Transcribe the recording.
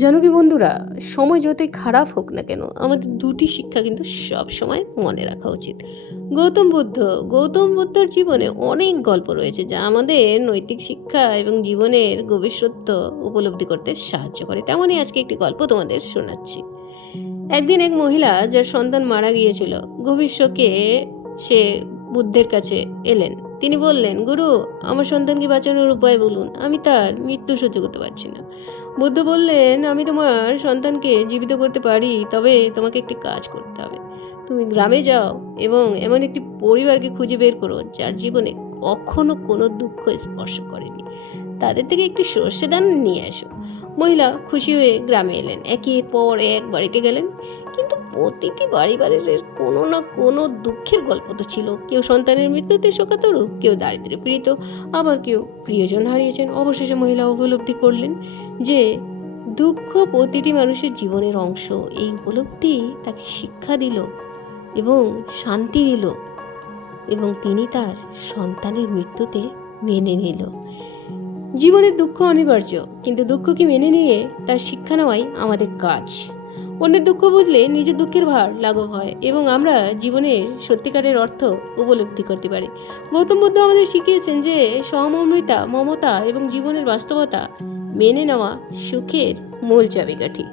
জানো কি বন্ধুরা? সময় যতই খারাপ হোক না কেন, আমাদের দুটি শিক্ষা কিন্তু সব সময় মনে রাখা উচিত। গৌতম বুদ্ধ, গৌতম বুদ্ধর জীবনে অনেক গল্প রয়েছে যা আমাদের নৈতিক শিক্ষা এবং জীবনের গভীর সত্য উপলব্ধি করতে সাহায্য করে। তেমনই আজকে একটি গল্প তোমাদের শোনাচ্ছি। একদিন এক মহিলা যার সন্তান মারা গিয়েছিল, গভীর সে বুদ্ধের কাছে এলেন। তিনি বললেন, গুরু, আমার সন্তানকে বাঁচানোর উপায় বলুন। আমি তার মৃত্যু সহ্য করতে পারছি না। বুদ্ধ বললেন, আমি তোমার সন্তানকে জীবিত করতে পারি, তবে তোমাকে একটি কাজ করতে হবে। তুমি গ্রামে যাও এবং এমন একটি পরিবারকে খুঁজে বের করো, যার জীবনে কখনো কোনো দুঃখ স্পর্শ করেনি। তাদের থেকে একটি সর্ষে দান নিয়ে আসো মহিলা খুশি হয়ে গ্রামে এলেন। একের পর এক বাড়িতে গেলেন। কিন্তু প্রতিটি বাড়ি বাড়ির কোনো না কোনো দুঃখের গল্প তো ছিল। কেউ সন্তানের মৃত্যুতে শোকাতরু, কেউ দারিদ্র্যে পীড়িত। আবার কেউ প্রিয়জন হারিয়েছেন। অবশেষে মহিলা উপলব্ধি করলেন যে, দুঃখ প্রতিটি মানুষের জীবনের অংশ। এই উপলব্ধি তাকে শিক্ষা দিল এবং শান্তি দিল। এবং তিনি তার সন্তানের মৃত্যুতে মেনে নিল। জীবনের দুঃখ অনিবার্য, কিন্তু দুঃখকে মেনে নিয়ে তার শিক্ষা নেওয়াই আমাদের কাজ। অন্যের দুঃখ বুঝলে নিজের দুঃখের ভার লাঘব হয় এবং আমরা জীবনের সত্যিকারের অর্থ উপলব্ধি করতে পারি। গৌতম বুদ্ধ আমাদের শিখিয়েছেন যে সহমর্মিতা মমতা এবং জীবনের বাস্তবতা মেনে নেওয়া সুখের মূল চাবিকাঠি।